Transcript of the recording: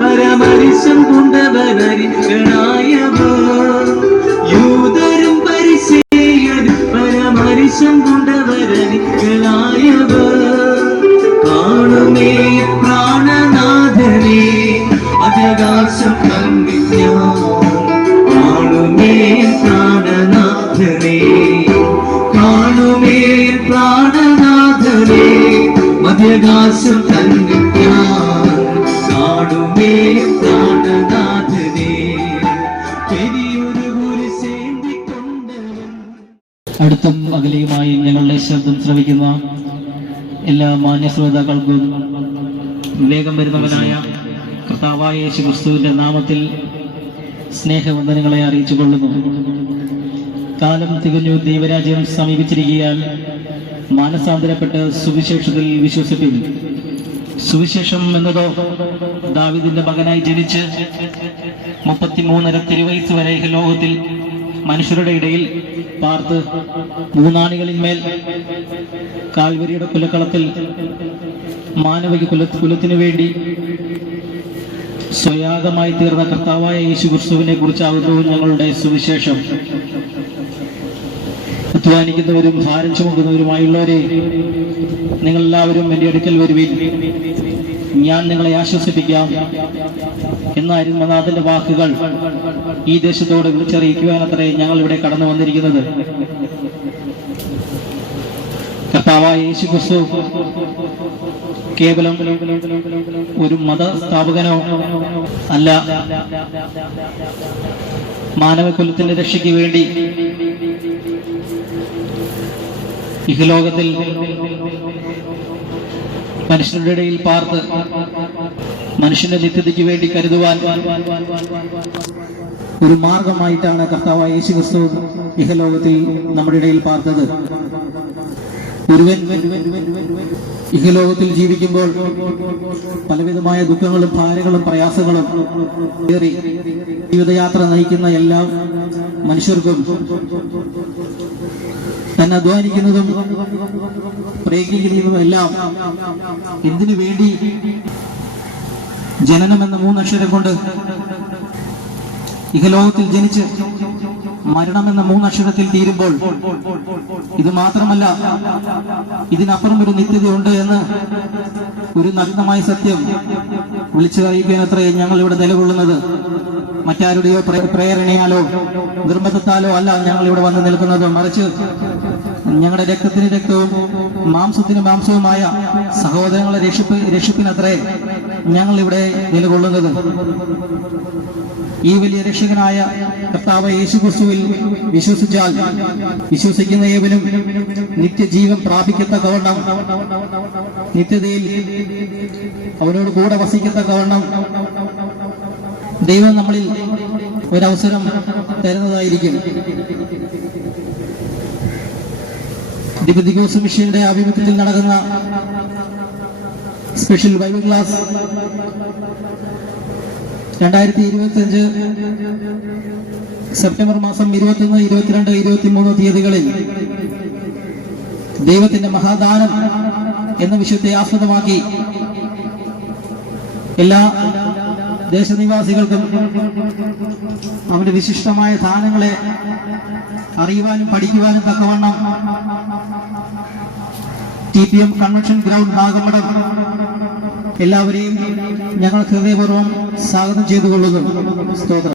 പരമരിശം കൊണ്ടവരരിക്കണായവർ യൂതരും പരിസേയരും പരമരിശം കൊണ്ടവരരിക്കണായവർ കാണുമേ പ്രാണനാഥനെ അജകാശം കണ്ടിഞ്ഞാൻ കാണുമേ പ്രാണനാഥനെ കാണുമേ പ്രാണനാഥനെ മധ്യകാശം കണ്ടിഞ്ഞാൻ കാണുമേ പ്രാണനാഥനെ പെരിയൊരു കുരിശേന്തിക്കൊണ്ടവൻ. അടുത്തും അകലെയുമായി ഞങ്ങളുടെ ശബ്ദം ശ്രവിക്കുന്ന എല്ലാ മാന്യ ശ്രോതാക്കൾക്കും വേഗം വരുന്നവനായ കർത്താവായ യേശു ക്രിസ്തുവിന്റെ നാമത്തിൽ സ്നേഹവന്ദനങ്ങളെ അറിയിച്ചു കൊള്ളുന്നു. കാലം തികഞ്ഞു, ദൈവരാജ്യം സമീപിച്ചിരിക്കാൻ മാനസാന്തരപ്പെട്ട് സുവിശേഷത്തിൽ വിശ്വസിപ്പിൻ. സുവിശേഷം എന്നതോ ദാവീദിന്റെ മകനായി ജനിച്ച് 33 തിരുവയസ്സ് വരെ ലോകത്തിൽ മനുഷ്യരുടെ ഇടയിൽ പാർത്ത് മൂന്നാണികളിന്മേൽ കാൽവരിയുടെ കുലക്കളത്തിൽ മാനവിക കുലത്തിനു വേണ്ടി സ്വയാഗമായി തീർന്ന കർത്താവായ യേശു ക്രിസ്തുവിനെ കുറിച്ചാകുന്നു ഞങ്ങളുടെ സുവിശേഷം. അധ്വാനിക്കുന്നവരും ഭാരം ചുമക്കുന്നവരുമായുള്ളവരെ, നിങ്ങളെല്ലാവരും എൻ്റെ അടുക്കൽ വരുവിൻ, ഞാൻ നിങ്ങളെ ആശ്വസിപ്പിക്കാം എന്നായിരുന്നു നാഥന്റെ വാക്കുകൾ ഈ ദേശത്തോട് വിളിച്ചറിയിക്കുവാനത്രേ ഞങ്ങൾ ഇവിടെ കടന്നു വന്നിരിക്കുന്നത്. കർത്താവായ യേശു ക്രിസ്തു കേവലം ഒരു മതസ്ഥാപകനോ അല്ല, മാനവകുലത്തിന്റെ രക്ഷയ്ക്ക് വേണ്ടി ഇഹലോകത്തിൽ മനുഷ്യരുടെ ഇടയിൽ പാർത്ത് മനുഷ്യന്റെ നിത്യതയ്ക്ക് വേണ്ടി കരുതുവാൻ ഒരു മാർഗമായിട്ടാണ് കർത്താവായ യേശു ക്രിസ്തു ഇഹലോകത്തിൽ നമ്മുടെ ഇടയിൽ പാർത്തത്. ഒരുവൻ ഇഹലോകത്തിൽ ജീവിക്കുമ്പോൾ പലവിധമായ ദുഃഖങ്ങളും ഭാരങ്ങളും പ്രയാസങ്ങളും ഏറി ജീവിതയാത്ര നയിക്കുന്ന എല്ലാ മനുഷ്യർക്കും തന്നെ അധ്വാനിക്കുന്നതും പ്രയത്നിക്കുന്നതും എല്ലാം എന്തിനു വേണ്ടി? ജനനം എന്ന 3 അക്ഷരം കൊണ്ട് ഇഹലോകത്തിൽ ജനിച്ച് മരണം എന്ന 3 അക്ഷരത്തിൽ തീരുമ്പോൾ ഇത് മാത്രമല്ല, ഇതിനപ്പുറം ഒരു നിത്യതയുണ്ട് എന്ന് ഒരു നഗ്നമായ സത്യം വിളിച്ചു അറിയിക്കാനത്രേ ഞങ്ങൾ ഇവിടെ നിലകൊള്ളുന്നത്. മറ്റാരുടെയോ പ്രേരണയാലോ നിർബന്ധത്താലോ അല്ല ഞങ്ങൾ ഇവിടെ വന്ന് നിൽക്കുന്നത്. മറിച്ച് ഞങ്ങളുടെ രക്തത്തിന് രക്തവും മാംസത്തിന് മാംസവുമായ സഹോദരങ്ങളെ രക്ഷിപ്പിനത്രേ ഞങ്ങൾ ഇവിടെ നിലകൊള്ളുന്നത്. ഈ വലിയ രക്ഷകനായ കർത്താവ് യേശു ക്രിസ്തുവിൽ വിശ്വസിച്ചാൽ വിശ്വസിക്കുന്ന ഏവനും നിത്യജീവൻ പ്രാപിക്കത്തക്കവണ്ണം, നിത്യതയിൽ അവനോട് കൂടെ വസിക്കത്തക്കവണ്ണം ദൈവം നമ്മളിൽ ഒരവസരം തരുന്നതായിരിക്കും. ദിപതികോസ് മിഷന്റെ ആഭിമുഖ്യത്തിൽ നടക്കുന്ന സ്പെഷ്യൽ ബൈബിൾ ക്ലാസ് 2025 സെപ്റ്റംബർ മാസം 21, 22, 23 തീയതികളിൽ ദൈവത്തിന്റെ മഹാദാനം എന്ന വിഷയത്തെ ആസ്പദമാക്കി എല്ലാ ദേശനിവാസികൾക്കും അവന്റെ വിശിഷ്ടമായ ദാനങ്ങളെ അറിയുവാനും പഠിക്കുവാനും തക്കവണ്ണം TPM കൺവെൻഷൻ ഗ്രൗണ്ട് നാഗമഠം എല്ലാവരെയും ഞങ്ങൾ ഹൃദയപൂർവ്വം സ്വാഗതം ചെയ്തുകൊള്ളുന്നു. സ്തോത്രം.